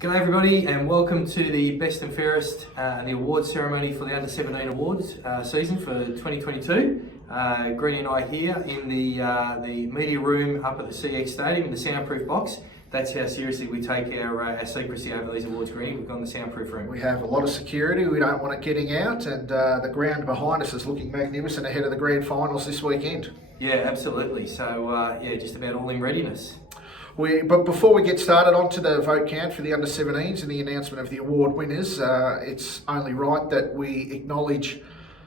G'day everybody and welcome to the Best and Fairest, the awards ceremony for the Under 17 Awards season for 2022. Greenie and I here in the media room up at the CX Stadium in the soundproof box. That's how seriously we take our secrecy over these awards, Greenie. We've got in the soundproof room. We have a lot of security, we don't want it getting out, and the ground behind us is looking magnificent ahead of the grand finals this weekend. Yeah, absolutely. So just about all in readiness. But before we get started, on to the vote count for the under 17s and the announcement of the award winners. It's only right that we acknowledge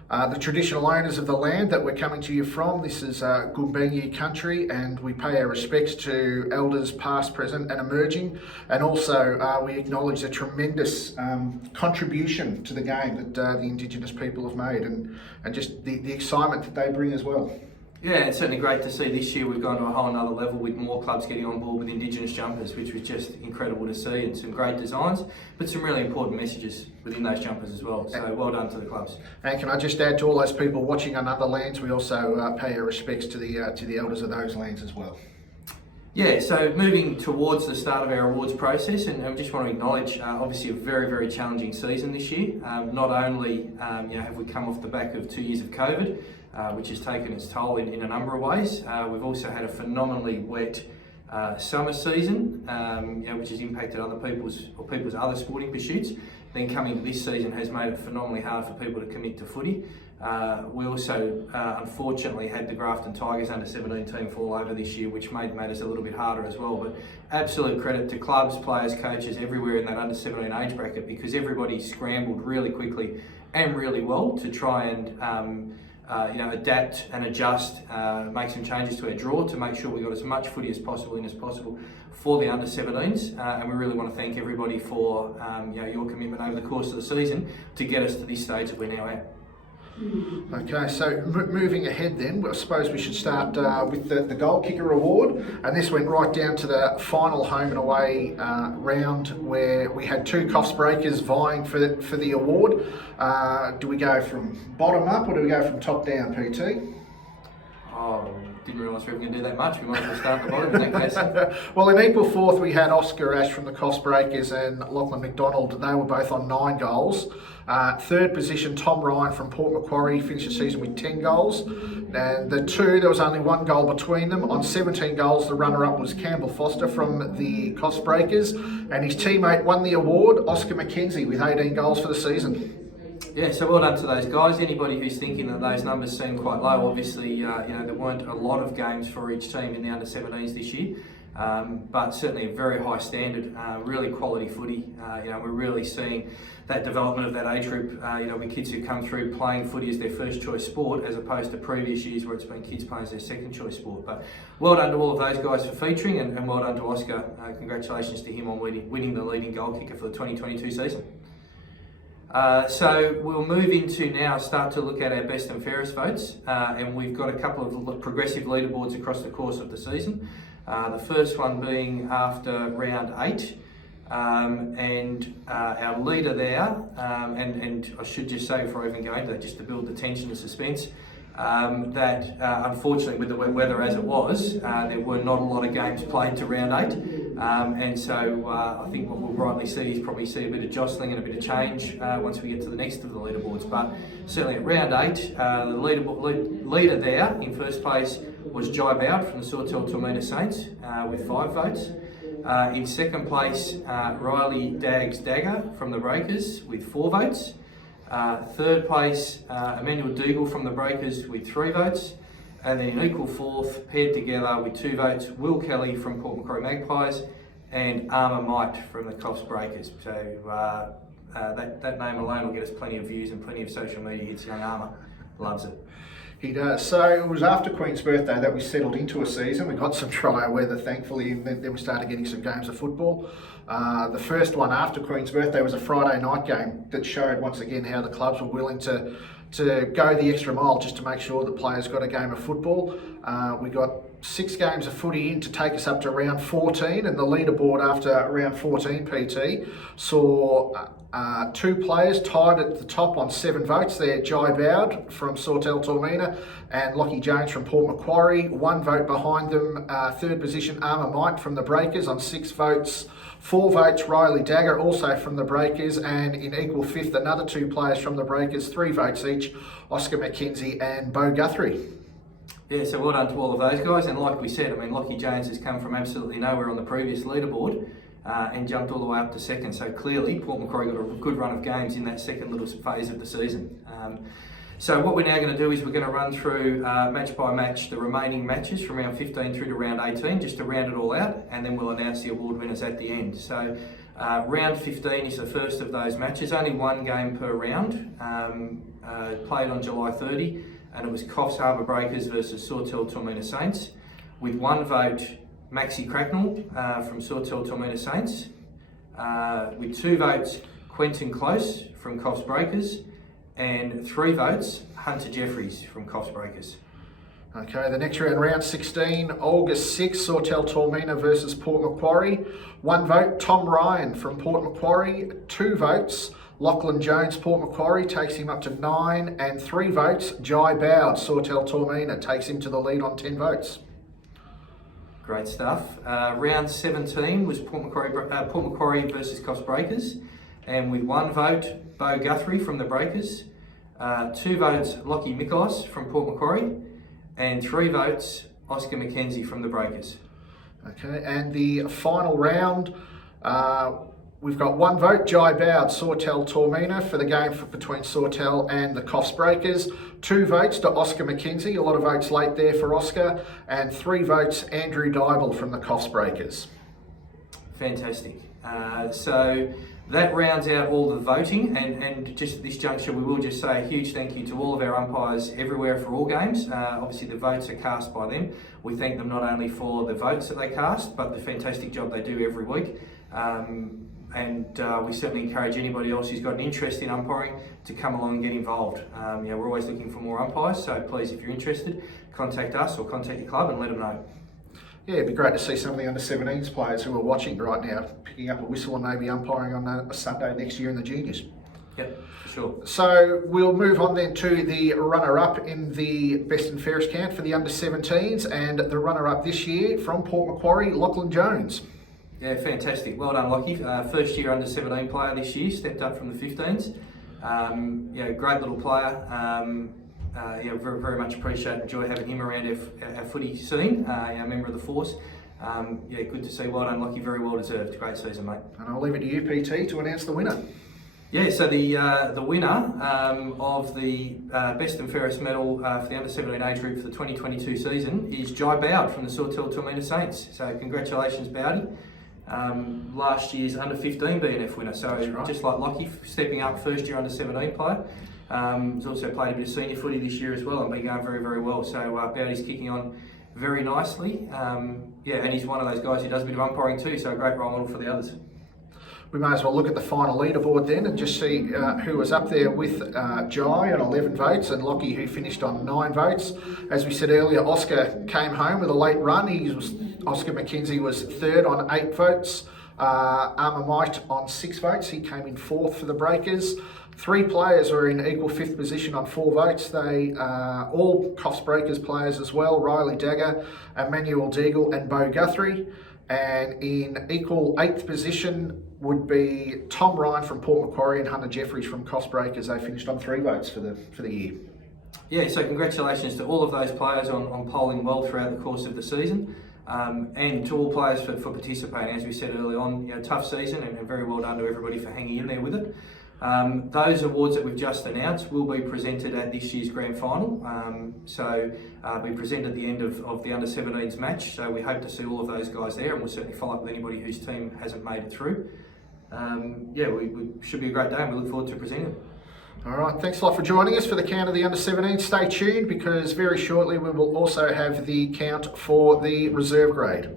the traditional owners of the land that we're coming to you from. This is Gumbaynggirr country, and we pay our respects to elders past, present and emerging, and also we acknowledge the tremendous contribution to the game that the Indigenous people have made, and just the excitement that they bring as well. Yeah, it's certainly great to see this year we've gone to a whole another level with more clubs getting on board with Indigenous jumpers, which was just incredible to see, and some great designs, but some really important messages within those jumpers as well. So well done to the clubs. And can I just add to all those people watching on other lands, we also pay our respects to the elders of those lands as well. Yeah, so moving towards the start of our awards process, and I just want to acknowledge obviously a very, very challenging season this year. Not only have we come off the back of 2 years of COVID, which has taken its toll in a number of ways. We've also had a phenomenally wet summer season, which has impacted other people's other sporting pursuits. Then coming to this season has made it phenomenally hard for people to commit to footy. We also unfortunately had the Grafton Tigers under 17 team fall over this year, which made matters a little bit harder as well. But absolute credit to clubs, players, coaches, everywhere in that under 17 age bracket, because everybody scrambled really quickly and really well to try and adapt and adjust, make some changes to our draw to make sure we got as much footy as possible for the under 17s, and we really want to thank everybody for your commitment over the course of the season to get us to this stage that we're now at. Okay, so moving ahead then, I suppose we should start with the goal kicker award, and this went right down to the final home and away round where we had two Coffs breakers vying for the award. Do we go from bottom up or do we go from top down, PT? Oh, didn't realise we were going to do that much. We might as well start at the bottom in that case. Well, in equal fourth we had Oscar Ash from the Coffs Breakers and Lachlan McDonald. They were both on 9 goals. Third position, Tom Ryan from Port Macquarie finished the season with 10 goals. And the two, there was only 1 goal between them. On 17 goals, the runner-up was Campbell Foster from the Coffs Breakers, and his teammate won the award, Oscar McKenzie, with 18 goals for the season. Yeah, so well done to those guys. Anybody who's thinking that those numbers seem quite low, obviously, there weren't a lot of games for each team in the under 17s this year, but certainly a very high standard, really quality footy. We're really seeing that development of that age group, with kids who come through playing footy as their first choice sport, as opposed to previous years where it's been kids playing as their second choice sport. But well done to all of those guys for featuring, and well done to Oscar. Congratulations to him on winning the leading goal kicker for the 2022 season. So we'll move into now, start to look at our best and fairest votes, and we've got a couple of progressive leaderboards across the course of the season. The first one being after round 8, and our leader there, and I should just say before I even go into that, just to build the tension and suspense, that unfortunately with the wet weather as it was, there were not a lot of games played to round 8, and so I think what we'll rightly see is probably see a bit of jostling and a bit of change once we get to the next of the leaderboards. But certainly at round 8, the leader there in first place was Jai Bowd from the Sawtell Tormina Saints with 5 votes. In second place, Riley Daggs Dagger from the Breakers with 4 votes. Third place, Emmanuel Deagle from the Breakers with 3 votes. And then in equal fourth, paired together with 2 votes, Will Kelly from Port Macquarie Magpies and Armour Might from the Coffs Breakers. So that name alone will get us plenty of views and plenty of social media hits. Young Armour loves it. He does. So it was after Queen's birthday that we settled into a season. We got some drier weather, thankfully, and then we started getting some games of football. The first one after Queen's birthday was a Friday night game that showed once again how the clubs were willing to go the extra mile just to make sure the players got a game of football. We got 6 games of footy in to take us up to round 14, and the leaderboard after round 14 PT saw 2 players tied at the top on 7 votes. They're Jai Bowd from Sawtell Tormina and Lockie Jones from Port Macquarie. 1 vote behind them, 3rd position Armour Mike from the Breakers on 6 votes. 4 votes Riley Dagger, also from the Breakers, and in equal 5th another 2 players from the Breakers, 3 votes each, Oscar McKenzie and Bo Guthrie. Yeah, so well done to all of those guys, and like we said, I mean, Lockie Jones has come from absolutely nowhere on the previous leaderboard and jumped all the way up to 2nd, so clearly Port Macquarie got a good run of games in that second little phase of the season. So what we're now going to do is we're going to run through match by match the remaining matches from round 15 through to round 18, just to round it all out, and then we'll announce the award winners at the end. So round 15 is the first of those matches, only 1 game per round, played on July 30, and it was Coffs Harbour Breakers versus Sawtell Tormina Saints, with 1 vote Maxi Cracknell from Sawtell Tormina Saints, with 2 votes Quentin Close from Coffs Breakers, and 3 votes Hunter Jeffries from Coffs Breakers. Okay, the next round, round 16, August 6, Sawtell Tormina versus Port Macquarie. 1 vote Tom Ryan from Port Macquarie, 2 votes Lachlan Jones, Port Macquarie, takes him up to 9, and 3 votes Jai Bowd, Sawtell Tormina, takes him to the lead on 10 votes. Great stuff. Round 17 was Port Macquarie versus Coffs Breakers, and with 1 vote Bo Guthrie from the Breakers, 2 votes Lockie Mikolos from Port Macquarie, and 3 votes Oscar McKenzie from the Breakers. Okay, and the final round, we've got 1 vote Jai Bowd, Sawtell Tormina, for the game between Sawtell and the Coffs Breakers. 2 votes to Oscar McKenzie, a lot of votes late there for Oscar, and 3 votes Andrew Dybel from the Coffs Breakers. Fantastic. So that rounds out all the voting, and just at this juncture we will just say a huge thank you to all of our umpires everywhere for all games. Obviously the votes are cast by them. We thank them not only for the votes that they cast, but the fantastic job they do every week. And we certainly encourage anybody else who's got an interest in umpiring to come along and get involved. We're always looking for more umpires, so please, if you're interested, contact us or contact your club and let them know. Yeah, it'd be great to see some of the under-17s players who are watching right now picking up a whistle and maybe umpiring on a Sunday next year in the juniors. Yep, for sure. So we'll move on then to the runner-up in the best and fairest count for the under-17s, and the runner-up this year from Port Macquarie, Lachlan Jones. Yeah, fantastic. Well done, Lockie. First year under-17 player this year, stepped up from the 15s. Great little player. Very, very much appreciate and enjoy having him around our footy scene, our member of the force. Good to see. Well done, Lockie. Very well deserved. Great season, mate. And I'll leave it to you, PT, to announce the winner. Yeah, so the winner of the best and fairest medal for the under-17 age group for the 2022 season is Jai Bowd from the Sawtell Tormina Saints. So congratulations, Bowdy. Last year's under-15 BNF winner. So right. Just like Lockie, stepping up, first year under-17 player. He's also played a bit of senior footy this year as well and been going very, very well. So Bowdy's kicking on very nicely. And he's one of those guys who does a bit of umpiring too, so a great role model for the others. We may as well look at the final leaderboard then and just see who was up there with Jai on 11 votes and Lockie, who finished on 9 votes. As we said earlier, Oscar came home with a late run. Oscar McKenzie was 3rd on 8 votes. Armour Mike on 6 votes. He came in 4th for the Breakers. 3 players were in equal 5th position on 4 votes. They all Coffs Breakers players as well. Riley Dagger, Emmanuel Deagle and Bo Guthrie. And in equal 8th position would be Tom Ryan from Port Macquarie and Hunter Jeffries from Coffs Breakers. They finished on 3 votes for the year. Yeah, so congratulations to all of those players on polling well throughout the course of the season. And to all players for participating. As we said early on, tough season and very well done to everybody for hanging in there with it. Those awards that we've just announced will be presented at this year's grand final. We present at the end of the under-17s match. So we hope to see all of those guys there, and we'll certainly follow up with anybody whose team hasn't made it through. We should be a great day, and we look forward to presenting it. All right, thanks a lot for joining us for the count of the under-17. Stay tuned because very shortly we will also have the count for the reserve grade.